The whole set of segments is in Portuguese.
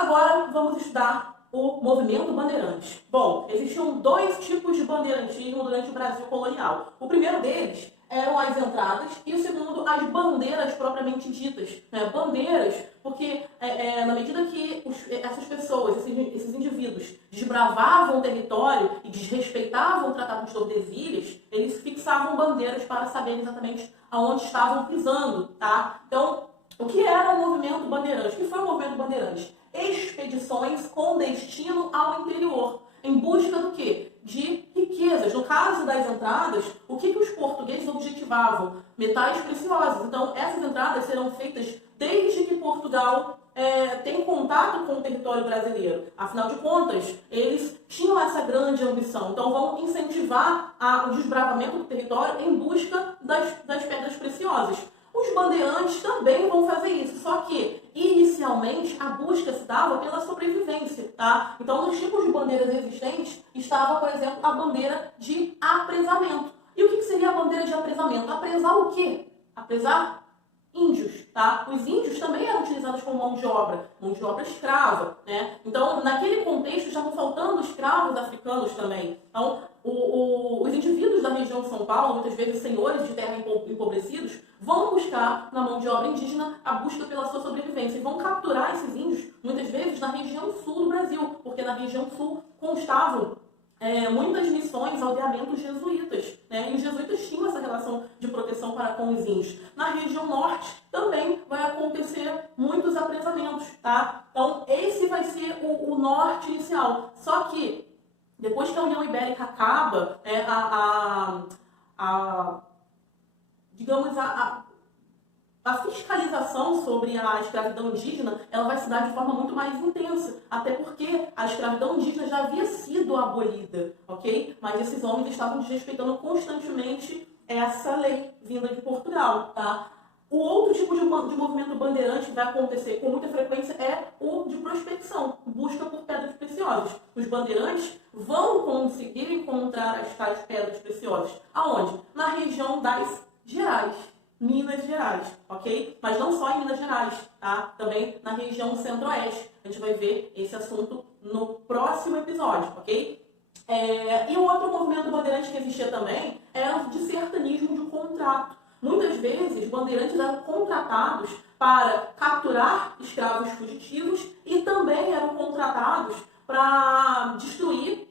Agora vamos estudar o movimento bandeirante. Bom, existiam dois tipos de bandeirantismo durante o Brasil colonial. O primeiro deles eram as entradas e o segundo, as bandeiras propriamente ditas. Bandeiras, porque na medida que essas pessoas, esses indivíduos, desbravavam o território e desrespeitavam o Tratado de Tordesilhas, eles fixavam bandeiras para saber exatamente aonde estavam pisando, tá? Então, o que era o movimento bandeirante? O que foi o movimento bandeirante? Expedições com destino ao interior, em busca do quê? De riquezas. No caso das entradas, o que os portugueses objetivavam? Metais preciosos. Então, essas entradas serão feitas desde que Portugal tem contato com o território brasileiro. Afinal de contas, eles tinham essa grande ambição. Então, vão incentivar o desbravamento do território em busca das pedras preciosas. Os bandeirantes também vão fazer isso, só que, inicialmente, a busca se dava pela sobrevivência, tá? Então, nos tipos de bandeiras existentes, estava, por exemplo, a bandeira de apresamento. E o que seria a bandeira de apresamento? Apresar o quê? Apresar índios, tá? Os índios também eram utilizados como mão de obra escrava, né? Então, naquele contexto, estavam faltando escravos africanos também. Então, os indivíduos da região de São Paulo, muitas vezes senhores de terra empobrecidos, vão buscar na mão de obra indígena a busca pela sua sobrevivência e vão capturar esses índios, muitas vezes, na região sul do Brasil, porque na região sul constavam muitas missões, aldeamentos jesuítas, né? E os jesuítas tinham essa relação de proteção para com os índios. Na região norte também vai acontecer muitos apresamentos, tá? Então, esse vai ser o norte inicial. Só que, depois que a União Ibérica acaba, a fiscalização sobre a escravidão indígena, ela vai se dar de forma muito mais intensa, até porque a escravidão indígena já havia sido abolida, ok? Mas esses homens estavam desrespeitando constantemente essa lei vinda de Portugal, tá? O outro tipo de movimento bandeirante que vai acontecer com muita frequência é o de prospecção, busca por pedras preciosas. Os bandeirantes vão conseguir encontrar as tais pedras preciosas. Aonde? Na região das Gerais. Minas Gerais, ok? Mas não só em Minas Gerais, tá? Também na região centro-oeste. A gente vai ver esse assunto no próximo episódio, ok? E o outro movimento bandeirante que existia também era o de sertanismo de contrato. Muitas vezes, bandeirantes eram contratados para capturar escravos fugitivos e também eram contratados para destruir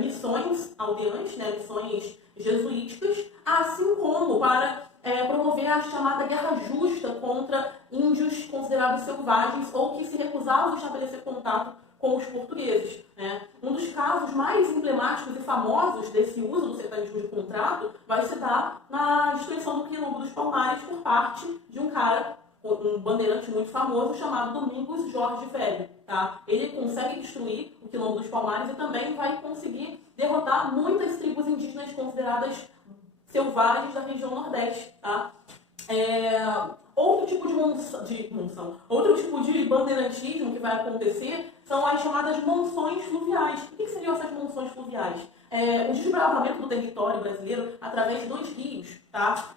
missões aldeantes, né? Missões jesuíticas, assim como para promover a chamada guerra justa contra índios considerados selvagens ou que se recusavam a estabelecer contato com os portugueses, né? Um dos casos mais emblemáticos e famosos desse uso do sertanismo de contrato vai se dar na destruição do Quilombo dos Palmares por parte de um cara, um bandeirante muito famoso chamado Domingos Jorge Velho, tá? Ele consegue destruir o Quilombo dos Palmares e também vai conseguir derrotar muitas tribos indígenas consideradas selvagens da região Nordeste, tá? Outro tipo outro tipo de bandeirantismo que vai acontecer são as chamadas monções fluviais. O que seriam essas monções fluviais? O desbravamento do território brasileiro através de dois rios, tá?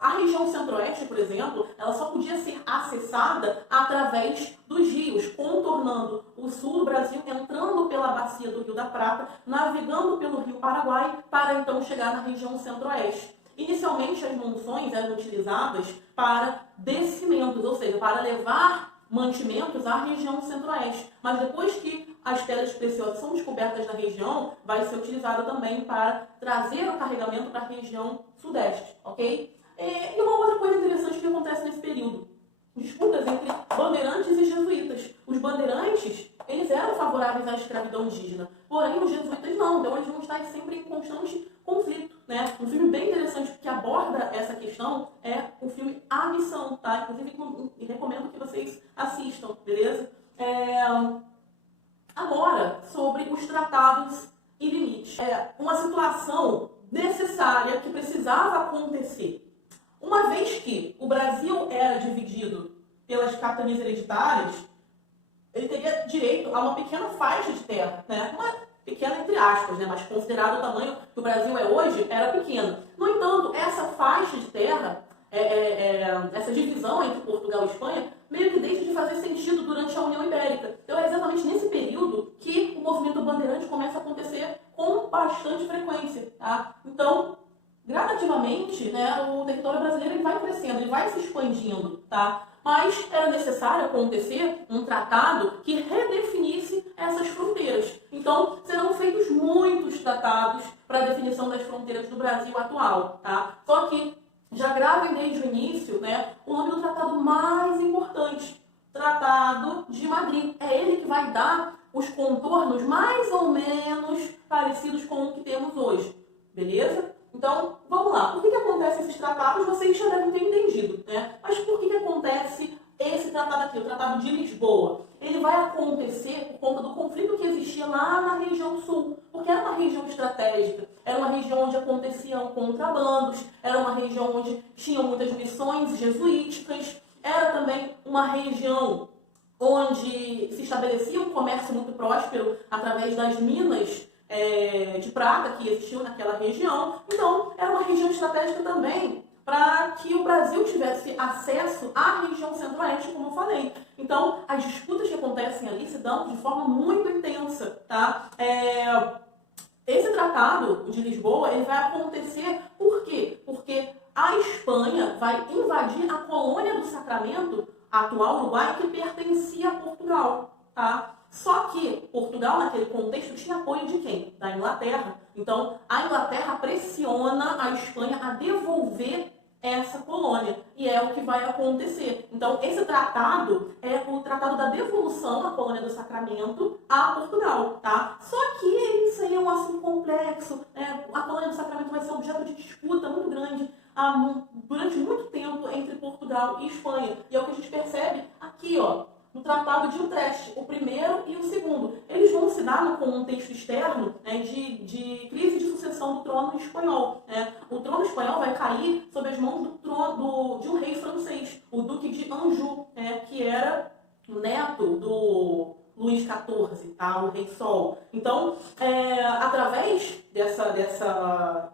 A região centro-oeste, por exemplo, ela só podia ser acessada através dos rios, contornando o sul do Brasil, entrando pela bacia do Rio da Prata, navegando pelo Rio Paraguai, para então chegar na região centro-oeste. Inicialmente, as monções eram utilizadas para descimentos, ou seja, para levar mantimentos à região centro-oeste. Mas depois que as pedras preciosas são descobertas na região, vai ser utilizada também para trazer o carregamento para a região sudeste, ok? E uma outra coisa interessante que acontece nesse período: disputas entre bandeirantes e jesuítas. Os bandeirantes, eles eram favoráveis à escravidão indígena, porém os jesuítas não, então eles vão estar sempre em constante conflito, né? Um filme bem interessante que aborda essa questão é o filme A Missão, tá? Inclusive, recomendo que vocês assistam, beleza? Agora, sobre os tratados e limites. Uma situação necessária que precisava acontecer. Uma vez que o Brasil era dividido pelas capitanias hereditárias, ele teria direito a uma pequena faixa de terra, né? Uma pequena entre aspas, né? Mas considerado o tamanho que o Brasil é hoje, era pequena. No entanto, essa faixa de terra, essa divisão entre Portugal e Espanha, meio que deixa de fazer sentido durante a União Ibérica. bastante frequência, tá? Então, gradativamente, né, o território brasileiro ele vai crescendo, ele vai se expandindo, tá? Mas era necessário acontecer um tratado que redefinisse essas fronteiras. Então, serão feitos muitos tratados para a definição das fronteiras do Brasil atual, tá? Só que já gravem desde o início, né, o nome do tratado mais importante, Tratado de Madrid. É ele que vai dar os contornos mais ou menos parecidos com o que temos hoje, beleza? Então, vamos lá. Por que acontecem esses tratados? Vocês já devem ter entendido, né? Mas por que acontece esse tratado aqui, o Tratado de Lisboa? Ele vai acontecer por conta do conflito que existia lá na região sul, porque era uma região estratégica, era uma região onde aconteciam contrabandos, era uma região onde tinham muitas missões jesuíticas, era também uma região onde se estabelecia um comércio muito próspero através das minas de prata que existiam naquela região. Então, era uma região estratégica também para que o Brasil tivesse acesso à região centro-oeste, como eu falei. Então, as disputas que acontecem ali se dão de forma muito intensa, tá? Esse Tratado de Lisboa ele vai acontecer por quê? Porque a Espanha vai invadir a colônia do Sacramento, a atual Uruguai, que pertencia a Portugal, tá? Só que Portugal, naquele contexto, tinha apoio de quem? Da Inglaterra. Então, a Inglaterra pressiona a Espanha a devolver essa colônia. E é o que vai acontecer. Então, esse tratado é o tratado da devolução da colônia do Sacramento a Portugal, tá? Só que isso aí é um assunto complexo, né? A colônia do Sacramento vai ser objeto de disputa muito grande durante muito tempo entre Portugal e Espanha. E é o que a gente percebe aqui, ó, no Tratado de Utrecht, o primeiro e o segundo. Eles vão se dar no contexto externo, né, de crise de sucessão do trono espanhol. Né? O trono espanhol vai cair sob as mãos de um rei francês, o Duque de Anjou, né, que era o neto do Luís XIV, tá? O Rei Sol. Então, através dessa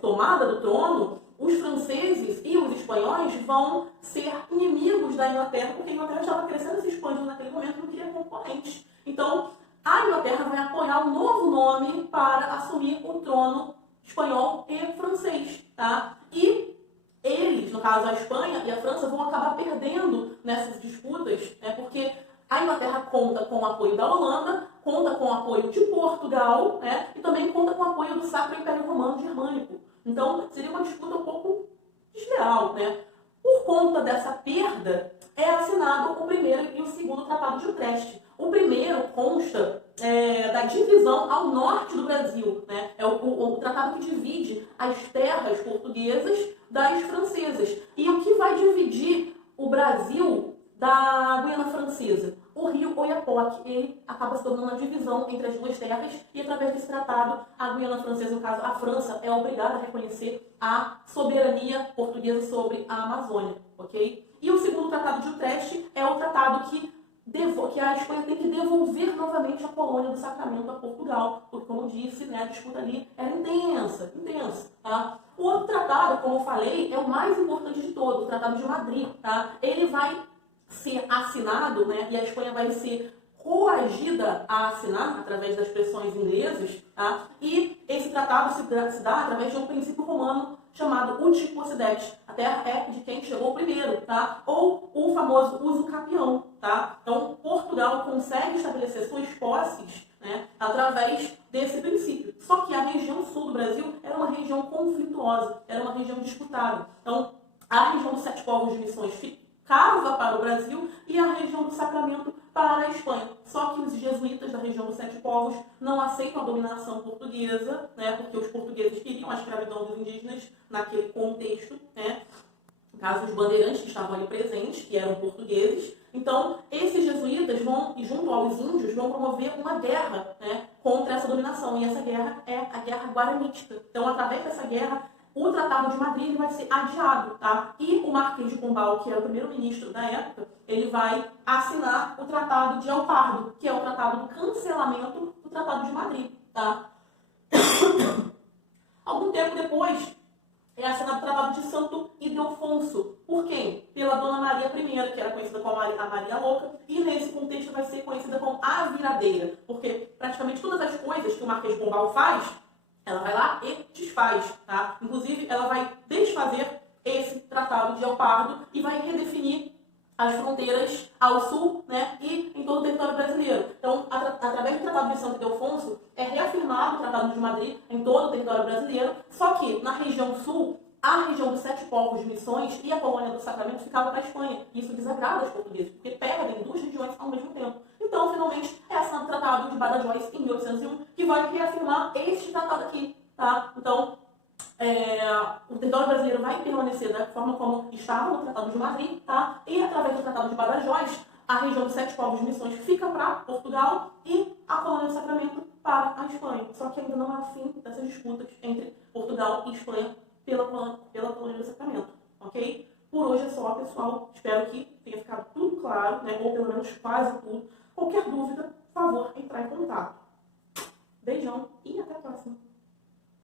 tomada do trono, os franceses e os espanhóis vão ser inimigos da Inglaterra, porque a Inglaterra estava crescendo e se expandindo naquele momento e não queria concorrentes. Então, a Inglaterra vai apoiar um novo nome para assumir o trono espanhol e francês, tá? E eles, no caso a Espanha e a França, vão acabar perdendo nessas disputas, né? Porque a Inglaterra conta com o apoio da Holanda, conta com o apoio de Portugal, né? E também conta com o apoio do Sacro Império Romano Germânico. Então, seria uma disputa um pouco desleal, né? Por conta dessa perda, é assinado o primeiro e o segundo Tratado de Utrecht. O primeiro consta da divisão ao norte do Brasil, né? É o tratado que divide as terras portuguesas das francesas. E o que vai dividir o Brasil da Guiana Francesa? O rio Oiapoque, ele acaba se tornando uma divisão entre as duas terras e através desse tratado, a Guiana Francesa, no caso a França, é obrigada a reconhecer a soberania portuguesa sobre a Amazônia, ok? E o segundo Tratado de Utrecht é o tratado que a Espanha tem que devolver novamente a colônia do Sacramento a Portugal, porque, como eu disse, né, a disputa ali era intensa, tá? O outro tratado, como eu falei, é o mais importante de todos, o Tratado de Madrid, tá? Ele vai ser assinado, né, e a Espanha vai ser coagida a assinar através das pressões inglesas, tá? E esse tratado se dá através de um princípio romano chamado uti possidetis. A terra é de quem chegou primeiro, tá? Ou o famoso uso capião, tá? Então, Portugal consegue estabelecer suas posses, né, através desse princípio. Só que a região sul do Brasil era uma região conflituosa, era uma região disputada. Então, a região dos Sete Povos de Missões ficava para o Brasil e a região do Sacramento para a Espanha. Só que os jesuítas da região dos Sete Povos não aceitam a dominação portuguesa, né, porque os portugueses queriam a escravidão dos indígenas naquele contexto, né, no caso os bandeirantes que estavam ali presentes, que eram portugueses. Então, esses jesuítas vão, e junto aos índios, vão promover uma guerra, né, contra essa dominação. E essa guerra é a Guerra Guaranítica. Então, através dessa guerra, o Tratado de Madrid vai ser adiado, tá? E o Marquês de Pombal, que era o primeiro-ministro da época, ele vai assinar o Tratado de El Pardo, que é o tratado do cancelamento do Tratado de Madrid, tá? Algum tempo depois, é assinado o Tratado de Santo Ildefonso. Por quem? Pela Dona Maria I, que era conhecida como a Maria Louca, e nesse contexto vai ser conhecida como a Viradeira. Porque, para praticamente todas as coisas que o Marquês de Pombal faz, ela vai lá e desfaz, tá? Inclusive, ela vai desfazer esse tratado de El Pardo e vai redefinir as fronteiras ao sul, né, e em todo o território brasileiro. Então, através do Tratado de Santo Ildefonso, é reafirmado o Tratado de Madrid em todo o território brasileiro, só que na região sul, a região dos Sete Povos de Missões e a colônia do Sacramento ficava para a Espanha. Isso desagrada os portugueses, porque perdem duas regiões ao mesmo tempo. Então, finalmente, é assinado o Tratado de Badajoz em 1801, que vai reafirmar este tratado aqui, tá? Então, o território brasileiro vai permanecer da forma como estava no Tratado de Madrid, tá? E através do Tratado de Badajoz, a região dos Sete Povos de Missões fica para Portugal e a colônia do Sacramento para a Espanha. Só que ainda não há fim dessas disputas entre Portugal e Espanha pela colônia do Sacramento, ok? Por hoje é só, pessoal. Espero que tenha ficado tudo claro, né? Ou pelo menos quase tudo. Qualquer dúvida, por favor, entrar em contato. Beijão!